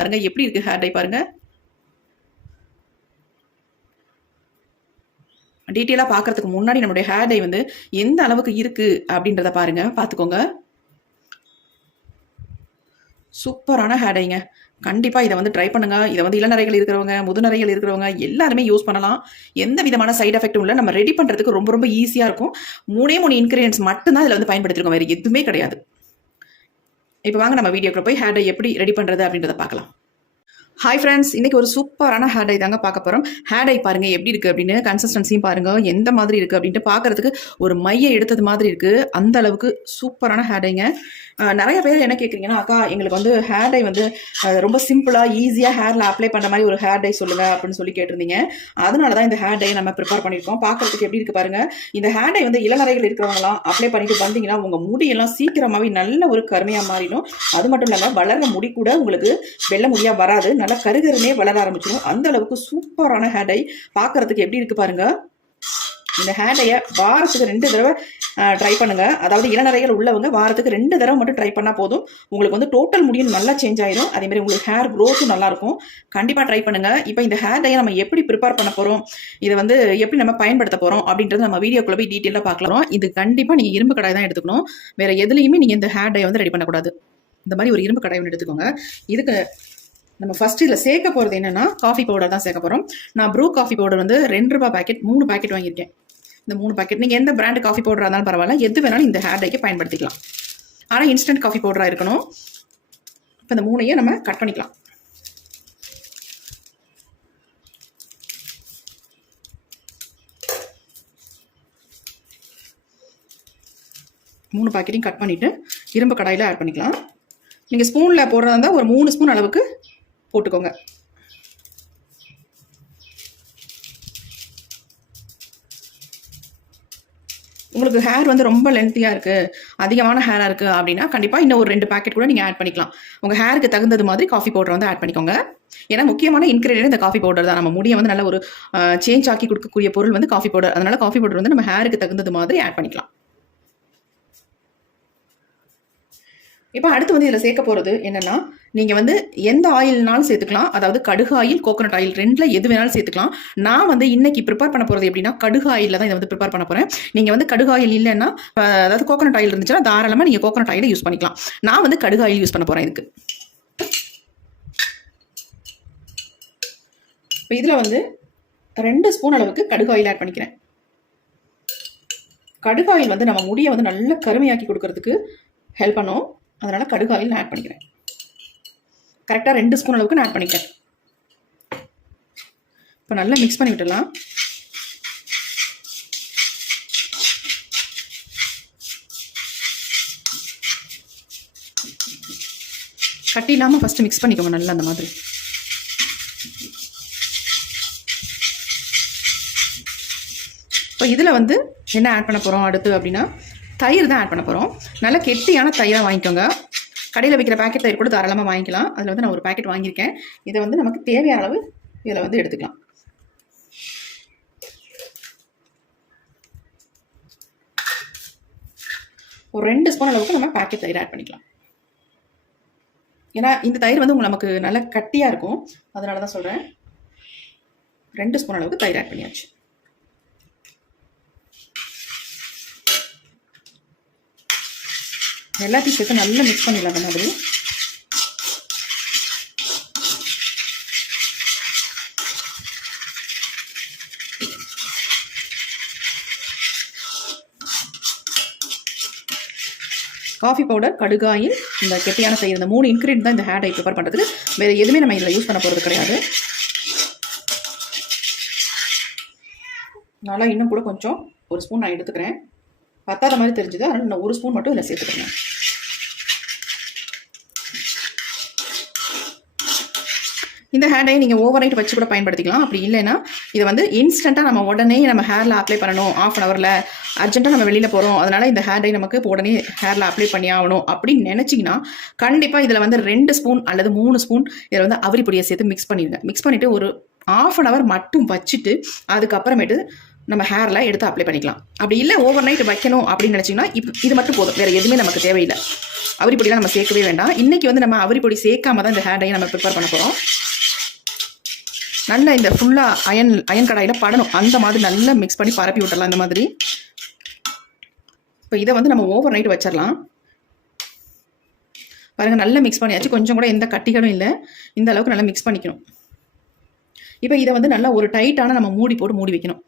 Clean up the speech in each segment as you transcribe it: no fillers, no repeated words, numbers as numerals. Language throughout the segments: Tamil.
பாருங்க எப்படி இருக்கு ஹேர் டை பாருங்க. டீட்டெயிலாக பார்க்கறதுக்கு முன்னாடி நம்மளுடைய ஹேர் டை வந்து எந்த அளவுக்கு இருக்கு அப்படின்றத பாருங்க, பார்த்துக்கோங்க. சூப்பரான ஹேர் டைங்க. கண்டிப்பாக இதை வந்து ட்ரை பண்ணுங்க. இதை வந்து இளநரைகள் இருக்கிறவங்க, முதுநரைகள் இருக்கிறவங்க எல்லாருமே யூஸ் பண்ணலாம். எந்த விதமான சைட் எஃபெக்டும் இல்லை. நம்ம ரெடி பண்ணுறதுக்கு ரொம்ப ரொம்ப ஈஸியாக இருக்கும். 3 இன்கிரியன்ஸ் மட்டும்தான் இதில் வந்து பயன்படுத்திருக்கோம், வேறு எதுவுமே கிடையாது. இப்போ வாங்க நம்ம வீடியோக்குள்ள போய் ஹேர் டை எப்படி ரெடி பண்ணுறது அப்படின்றத பார்க்கலாம். ஹாய் ஃப்ரெண்ட்ஸ், இன்னைக்கு ஒரு சூப்பரான ஹேர் டை தாங்க பார்க்க போகிறோம். ஹேர் டை பாருங்க எப்படி இருக்குது அப்படின்னு, கன்சிஸ்டன்சியும் பாருங்க எந்த மாதிரி இருக்குது அப்படின்ட்டு. பார்க்கறதுக்கு ஒரு மையை எடுத்தது மாதிரி இருக்குது, அந்த அளவுக்கு சூப்பரான ஹேர் டைங்க. நிறைய பேர் என்ன கேட்குறீங்கன்னா, அக்கா எங்களுக்கு வந்து ஹேர் டை வந்து ரொம்ப சிம்பிளாக ஈஸியாக ஹேரில் அப்ளை பண்ணுற மாதிரி ஒரு ஹேர் டை சொல்லுங்க அப்படின்னு சொல்லி கேட்டிருந்தீங்க. அதனால தான் இந்த ஹேர் டை நம்ம ப்ரிப்பேர் பண்ணியிருக்கோம். பார்க்கறதுக்கு எப்படி இருக்குது பாருங்க. இந்த ஹேர் டை வந்து இளநரைகள் இருக்கிறவங்களாம் அப்ளை பண்ணிட்டு வந்தீங்கன்னா உங்கள் முடியெல்லாம் சீக்கிரமாகவே நல்ல ஒரு கருமையாக மாறிடும். அது மட்டும் இல்லாமல் வளர்ற முடி கூட உங்களுக்கு வெள்ளை முடியாக வராது, நல்லா கருகருனே வளர ஆரம்பிச்சிடும். அந்த அளவுக்கு சூப்பரான ஹேர் டை. பார்க்கறதுக்கு எப்படி இருக்கு பாருங்க. இந்த ஹேர் டையை வாரத்துக்கு 2 தடவை ட்ரை பண்ணுங்க. அதாவது இளநரைகள் உள்ளவங்க வாரத்துக்கு 2 தடவை மட்டும் ட்ரை பண்ணா போதும். உங்களுக்கு வந்து டோட்டல் முடியும் நல்லா சேஞ்ச் ஆயிடும். அதே மாதிரி உங்களுக்கு ஹேர் க்ரோத்தும் நல்லா இருக்கும். கண்டிப்பா ட்ரை பண்ணுங்க. இப்போ இந்த ஹேர் டையை நம்ம எப்படி ப்ரிப்பேர் பண்ண போறோம், இதை வந்து எப்படி நம்ம பயன்படுத்த போறோம் அப்படின்றது நம்ம வீடியோக்குள்ள போய் டீட்டெயிலாக பார்க்கலாம். இது கண்டிப்பா நீங்க இரும்பு கடாய் தான் எடுத்துக்கணும். வேற எதுலையுமே நீங்க இந்த ஹேர் டையை வந்து ரெடி பண்ணக்கூடாது. இந்த மாதிரி ஒரு இரும்பு கடாய் ஒன்று எடுத்துக்கோங்க. இதுக்கு நம்ம ஃபர்ஸ்ட் இதில் சேர்க்க போகிறது என்னன்னா, காஃபி பவுடர் தான் சேர்க்க போகிறோம். நான் ப்ரூ காஃபி பவுடர் வந்து 2 ரூபாய் பேக்கெட் 3 பேக்கெட் வாங்கியிருக்கேன். இந்த 3 பேக்கெட் நீங்கள் எந்த பிராண்ட் காஃபி பவுடராக இருந்தாலும் பரவாயில்ல, எது வேணாலும் இந்த ஹேர் டைக்கு பயன்படுத்திக்கலாம். ஆனால் இன்ஸ்டன்ட் காஃபி பவுடராக இருக்கணும். இப்போ இந்த 3ஐயும் நம்ம கட் பண்ணிக்கலாம். மூணு பேக்கெட்டையும் கட் பண்ணிவிட்டு இரும்பு கடாயில் ஆட் பண்ணிக்கலாம். நீங்கள் ஸ்பூனில் போடுறதா இருந்தால் ஒரு 3 ஸ்பூன் அளவுக்கு போட்டுக்கோங்க. உங்களுக்கு ஹேர் வந்து ரொம்ப லென்த்தியாக இருக்குது, அதிகமான ஹேராக இருக்குது அப்படின்னா கண்டிப்பாக இன்னும் ஒரு 2 பேக்கெட் கூட நீங்கள் ஆட் பண்ணிக்கலாம். உங்கள் ஹேருக்கு தகுந்தது மாதிரி காஃபி பவுடர் வந்து ஆட் பண்ணிக்கோங்க. ஏன்னா முக்கியமான இன்கிரீடியன்ட் இந்த காஃபி பவுடர் தான். நம்ம முடியை வந்து நல்ல ஒரு சேஞ்ச் ஆக்கி கொடுக்கக்கூடிய பொருள் வந்து காஃபி பவுடர். அதனால காஃபி பவுடர் வந்து நம்ம ஹேருக்கு தகுந்தது மாதிரி ஆட் பண்ணிக்கலாம். இப்போ அடுத்து வந்து இதில் சேர்க்க போகிறது என்னென்னா, நீங்கள் வந்து எந்த ஆயில்னாலும் சேர்த்துக்கலாம். அதாவது கடுகு ஆயில், கோகோனட் ஆயில் 2ல் எது வேணாலும் சேர்த்துக்கலாம். நான் வந்து இன்னைக்கு ப்ரிப்பேர் பண்ண போகிறது எப்படின்னா, கடுகு ஆயிலில் தான் இதை வந்து ப்ரிப்பேர் பண்ண போகிறேன். நீங்கள் வந்து கடுகு ஆயில் இல்லைன்னா, அதாவது கோகோனட் ஆயில் இருந்துச்சுன்னா தாராளமாக நீங்கள் கோகோனட் ஆயிலை யூஸ் பண்ணிக்கலாம். நான் வந்து கடுகு ஆயில் யூஸ் பண்ண போகிறேன் இதுக்கு. இப்போ இதில் வந்து 2 ஸ்பூன் அளவுக்கு கடுகு ஆயில் ஆட் பண்ணிக்கிறேன். கடுகு ஆயில் வந்து நம்ம முடியை வந்து நல்லா கருமையாக்கி கொடுக்கறதுக்கு ஹெல்ப் பண்ணும். அதனால் கடுகு ஆயில் நான் ஆட் பண்ணிக்கிறேன். கரெக்டாக 2 ஸ்பூன் அளவுக்கு நான் ஆட் பண்ணிக்கிறேன். இப்போ நல்லா மிக்ஸ் பண்ணி விட்டுடலாம். கட்டி இல்லாமல் ஃபஸ்ட்டு மிக்ஸ் பண்ணிக்கோங்க நல்லா அந்த மாதிரி. இப்போ இதில் வந்து என்ன ஆட் பண்ண போகிறோம் அடுத்து அப்படின்னா, தயிர் தான் ஆட் பண்ண போகிறோம். நல்லா கெட்டியான தயிராக வாங்கிக்கோங்க. கடையில் விற்கிற பேக்கெட் தயிர் கூட தாராளமாக வாங்கிக்கலாம். அதில் வந்து நான் ஒரு பேக்கெட் வாங்கியிருக்கேன். இதை வந்து நமக்கு தேவையான அளவு இதில் வந்து எடுத்துக்கலாம். ஒரு 2 ஸ்பூன் அளவுக்கு நம்ம பேக்கெட் தயிர் ஆட் பண்ணிக்கலாம். ஏன்னா இந்த தயிர் வந்து நமக்கு நல்லா கட்டியாக இருக்கும், அதனால தான் சொல்கிறேன். 2 ஸ்பூன் அளவுக்கு தயிர் ஆட் பண்ணியாச்சு. எல்லாத்தையும் சேர்த்து நல்லா மிக்ஸ் பண்ணிடலாம் அந்த மாதிரி. காஃபி பவுடர், கடுகாயில், இந்த கெட்டியான தயிர், இந்த 3 இன்கிரீடியன்ட் தான் இந்த ஹேர் டை ப்ரிப்பேர் பண்ணுறதுக்கு. வேறு எதுவுமே நம்ம இதில் யூஸ் பண்ண போகிறது கிடையாது. நல்லா இன்னும் கூட கொஞ்சம் 1 ஸ்பூன் நான் எடுத்துக்கிறேன். பத்தாத மாதிரி தெரிஞ்சுது, அதனால் நான் 1 ஸ்பூன் மட்டும் இதில் சேர்த்துக்கிறேன். இந்த ஹேர் டை நீங்கள் ஓவர் நைட் வச்சு கூட பயன்படுத்திக்கலாம். அப்படி இல்லைன்னா இதை வந்து இன்ஸ்டண்ட்டாக நம்ம உடனே நம்ம ஹேரில் அப்ளை பண்ணணும், 1/2 ஹவரில் அர்ஜென்ட்டாக நம்ம வெளியில் போகிறோம், அதனால் இந்த ஹேர் டை நமக்கு இப்போ உடனே ஹேரில் அப்ளை பண்ணி ஆகணும் அப்படின்னு நினச்சிங்கன்னா கண்டிப்பாக இதில் வந்து 2 ஸ்பூன் அல்லது 3 ஸ்பூன் இதில் வந்து அவரி பொடியை சேர்த்து மிக்ஸ் பண்ணிடுங்க. மிக்ஸ் பண்ணிவிட்டு ஒரு 1/2 ஹவர் மட்டும் வச்சுட்டு அதுக்கப்புறமேட்டு நம்ம ஹேரில் எடுத்து அப்ளை பண்ணிக்கலாம். அப்படி இல்லை ஓவர் நைட் வைக்கணும் அப்படின்னு நினச்சிங்கன்னா இது மட்டும் போதும், வேறு எதுவுமே நமக்கு தேவையில்லை. அவரிப்பொடிலாம் நம்ம சேர்க்கவே வேண்டாம். இன்றைக்கி வந்து நம்ம அவரிப்பொடி சேர்க்காம தான் இந்த ஹேர் டையை நம்ம ப்ரிப்பேர் பண்ண போகிறோம். நல்லா இந்த ஃபுல்லாக அயன் கடாயில் படணும், அந்த மாதிரி நல்லா மிக்ஸ் பண்ணி பரப்பி விட்டுடலாம் இந்த மாதிரி. இப்போ இதை வந்து நம்ம ஓவர் நைட் வச்சிடலாம். பாருங்கள், நல்லா மிக்ஸ் பண்ணியாச்சு, கொஞ்சம் கூட எந்த கட்டிகளும் இல்லை. இந்த அளவுக்கு நல்லா மிக்ஸ் பண்ணிக்கணும். இப்போ இதை வந்து நல்லா ஒரு டைட்டான நம்ம மூடி போட்டு மூடி வைக்கணும்.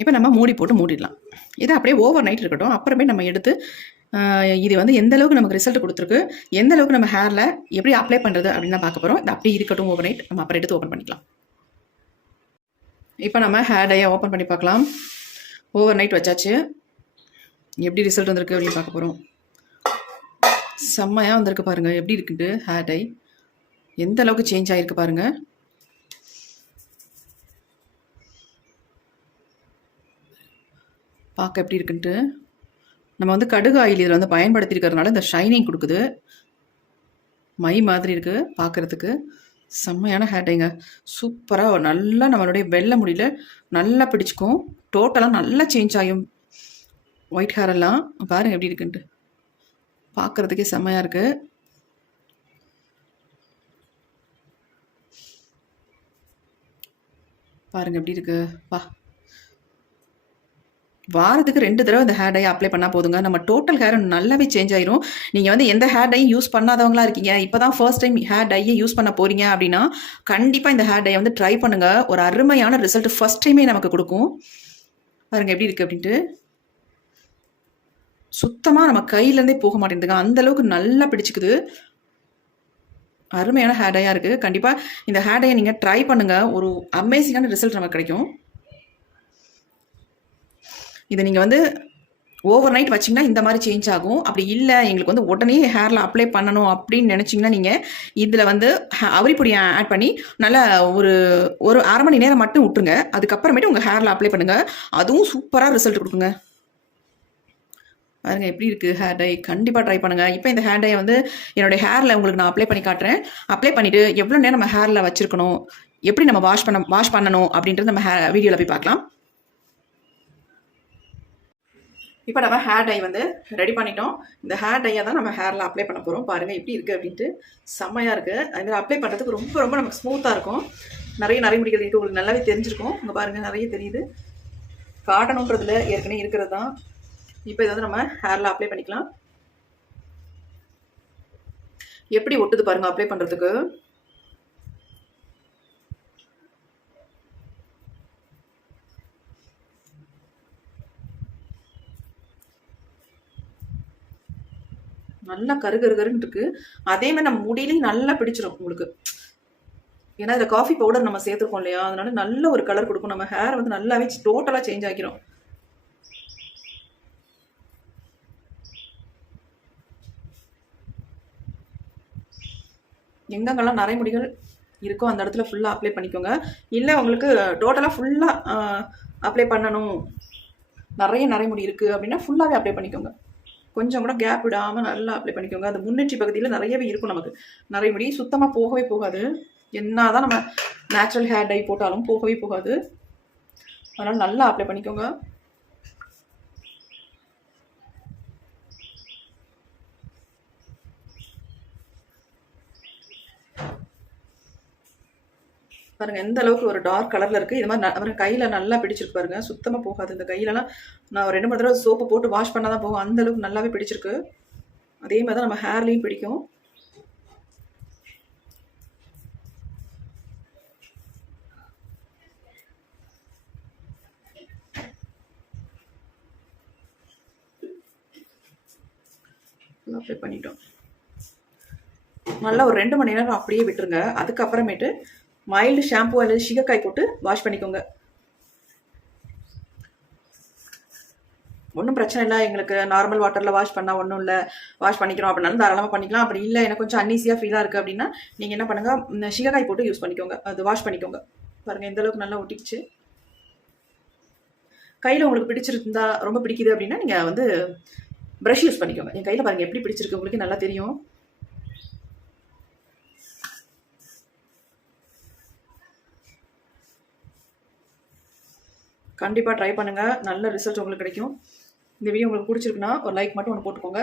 இப்போ நம்ம மூடி போட்டு மூடிடலாம். இதை அப்படியே ஓவர் நைட் இருக்கட்டும். அப்புறமே நம்ம எடுத்து இது வந்து எந்த அளவுக்கு நமக்கு ரிசல்ட் கொடுத்துருக்கு, எந்த அளவுக்கு நம்ம ஹேரில் எப்படி அப்ளை பண்ணுறது அப்படின்னு தான் பார்க்க போகிறோம். இது அப்படியே இருக்கட்டும் ஓவர் நைட், நம்ம அப்புறம் எடுத்து ஓப்பன் பண்ணிக்கலாம். இப்போ நம்ம ஹேர் டையை ஓப்பன் பண்ணி பார்க்கலாம். ஓவர் நைட் வச்சாச்சு, எப்படி ரிசல்ட் வந்திருக்கு அப்படின்னு பார்க்க போகிறோம். செம்மையாக வந்திருக்கு பாருங்கள், எப்படி இருக்குன்ட்டு ஹேர் டை எந்த அளவுக்கு சேஞ்ச் ஆகிருக்கு பாருங்கள். பார்க்க எப்படி இருக்குன்ட்டு. நம்ம வந்து கடுகு ஆயில் இதில் வந்து பயன்படுத்தியிருக்கிறதுனால இந்த ஷைனிங் கொடுக்குது, மை மாதிரி இருக்குது பார்க்குறதுக்கு. செம்மையான ஹேர் டைங்க, சூப்பராக நல்லா நம்மளுடைய வெள்ளை முடியல நல்லா பிடிச்சிக்கும். டோட்டலாக நல்லா சேஞ்ச் ஆகும் ஒயிட் ஹேர் எல்லாம். பாருங்கள் எப்படி இருக்குன்ட்டு, பார்க்குறதுக்கே செம்மையாக இருக்குது. பாருங்கள் எப்படி இருக்கு. வாரத்துக்கு 2 தடவை இந்த ஹேர் டை அப்ளை பண்ணால் போதுங்க, நம்ம டோட்டல் ஹேர் நல்லாவே சேஞ்ச் ஆயிரும். நீங்கள் வந்து எந்த ஹேர் டையும் யூஸ் பண்ணாதவங்களா இருக்கீங்க, இப்போ தான் ஃபர்ஸ்ட் டைம் ஹேர் டையை யூஸ் பண்ண போகிறீங்க அப்படின்னா கண்டிப்பாக இந்த ஹேர் டையை வந்து ட்ரை பண்ணுங்கள். ஒரு அருமையான ரிசல்ட் ஃபர்ஸ்ட் டைமே நமக்கு கொடுக்கும். பாருங்கள் எப்படி இருக்குது அப்படின்ட்டு. சுத்தமாக நம்ம கையிலேருந்தே போக மாட்டேங்குதுங்க, அந்தளவுக்கு நல்லா பிடிச்சிக்குது. அருமையான ஹேர் டையாக இருக்குது. கண்டிப்பாக இந்த ஹேர் டையை நீங்கள் ட்ரை பண்ணுங்கள், ஒரு அமேசிங்கான ரிசல்ட் நமக்கு கிடைக்கும். இதை நீங்கள் வந்து ஓவர் நைட் வச்சிங்கன்னா இந்த மாதிரி சேஞ்ச் ஆகும். அப்படி இல்லை எங்களுக்கு வந்து உடனே ஹேரில் அப்ளை பண்ணணும் அப்படின்னு நினச்சிங்கன்னா நீங்கள் இதில் வந்து அவரிப்பொடியை ஆட் பண்ணி நல்லா ஒரு அரை மணி நேரம் மட்டும் விட்டுருங்க. அதுக்கப்புறமேட்டு உங்கள் ஹேரில் அப்ளை பண்ணுங்கள், அதுவும் சூப்பராக ரிசல்ட் கொடுக்குங்க. பாருங்கள் எப்படி இருக்குது ஹேர் டை, கண்டிப்பாக ட்ரை பண்ணுங்கள். இப்போ இந்த ஹேர் டையை வந்து என்னுடைய ஹேரில் உங்களுக்கு நான் அப்ளை பண்ணி காட்டுறேன். அப்ளை பண்ணிவிட்டு எவ்வளோ நேரம் நம்ம ஹேரில் வச்சுருக்கணும், எப்படி நம்ம வாஷ் பண்ணணும் அப்படின்றது நம்ம வீடியோவில் போய் பார்க்கலாம். இப்போ நம்ம ஹேர் டை வந்து ரெடி பண்ணிட்டோம். இந்த ஹேர் டையை தான் நம்ம ஹேரில் அப்ளை பண்ண போகிறோம். பாருங்கள் எப்படி இருக்குது அப்படின்ட்டு, செம்மையாக இருக்குது. அதில் அப்ளை பண்ணுறதுக்கு ரொம்ப ரொம்ப நமக்கு ஸ்மூத்தாக இருக்கும். நிறைய முடிகள் இருக்குது, உங்களுக்கு நல்லாவே தெரிஞ்சிருக்கும். இங்கே பாருங்கள் நிறைய தெரியுது, காட்டணுன்றதுல ஏற்கனவே இருக்கிறது தான். இப்போ இதை வந்து நம்ம ஹேரில் அப்ளை பண்ணிக்கலாம். எப்படி ஒட்டுது பாருங்கள் அப்ளை பண்ணுறதுக்கு. நல்லா கருகருன்னு இருக்கு. அதே மாதிரி நம்ம முடியிலையும் நல்லா பிடிச்சிரும் உங்களுக்கு. ஏன்னா இதில் காஃபி பவுடர் நம்ம சேர்த்துருக்கோம் இல்லையா, அதனால நல்ல ஒரு கலர் கொடுக்கும். நம்ம ஹேர் வந்து நல்லாவே டோட்டலாக சேஞ்ச் ஆகிரும். எங்கெங்கெல்லாம் நரைமுடிகள் இருக்கோ அந்த இடத்துல ஃபுல்லாக அப்ளை பண்ணிக்கோங்க. இல்லை உங்களுக்கு டோட்டலாக ஃபுல்லாக அப்ளை பண்ணணும், நிறைய நரைமுடி இருக்குது அப்படின்னா ஃபுல்லாகவே அப்ளை பண்ணிக்கோங்க. கொஞ்சம் கூட கேப் விடாமல் நல்லா அப்ளை பண்ணிக்கோங்க. அது முன்னேற்றி பகுதியில் நிறையவே இருக்கும் நமக்கு. நிறைய முடி சுத்தமாக போகவே போகாது, என்ன தான் நம்ம நேச்சுரல் ஹேர் டை போட்டாலும் போகவே போகாது. அதனால் நல்லா அப்ளை பண்ணிக்கோங்க. பாருங்கள் எந்த அளவுக்கு ஒரு டார்க் கலரில் இருக்குது. இது மாதிரி அப்புறம் கையில் நல்லா பிடிச்சிருக்கு பாருங்கள், சுத்தமாக போகாது. இந்த கையிலலாம் நான் 2-3 தடவை சோப்பு போட்டு வாஷ் பண்ணால் தான் போகும், அந்த அளவுக்கு நல்லாவே பிடிச்சிருக்கு. அதே மாதிரி தான் நம்ம ஹேர்லேயும் பிடிக்கும். அப்ளை பண்ணிட்டோம். நல்லா ஒரு 2 மணி நேரம் அப்படியே விட்டுருங்க. அதுக்கப்புறமேட்டு மைல்டு ஷாம்பு அல்லது சிகக்காய் போட்டு வாஷ் பண்ணிக்கோங்க. ஒன்றும் பிரச்சனை இல்லை, எங்களுக்கு நார்மல் வாட்டரில் வாஷ் பண்ணால் ஒன்றும் இல்லை, வாஷ் பண்ணிக்கிறோம் அப்படின்னாலும் தாராளமாக பண்ணிக்கலாம். அப்படி இல்லை எனக்கு கொஞ்சம் அன்ஈஸியாக ஃபீலாக இருக்குது அப்படின்னா நீங்கள் என்ன பண்ணுங்கள், சிகக்காய் போட்டு யூஸ் பண்ணிக்கோங்க, அது வாஷ் பண்ணிக்கோங்க. பாருங்கள் எந்த அளவுக்கு நல்லா ஒட்டிக்கிச்சு. கையில் உங்களுக்கு பிடிச்சிருந்தா, ரொம்ப பிடிக்குது அப்படின்னா நீங்கள் வந்து ப்ரஷ் யூஸ் பண்ணிக்கோங்க. என் கையில் பாருங்கள் எப்படி பிடிச்சிருக்கு, உங்களுக்கு நல்லா தெரியும். கண்டிப்பாக ட்ரை பண்ணுங்கள், நல்ல ரிசல்ட் உங்களுக்கு கிடைக்கும். இந்த வீடியோ உங்களுக்கு பிடிச்சிருக்குன்னா ஒரு லைக் மட்டும் ஒன்று போட்டுக்கோங்க.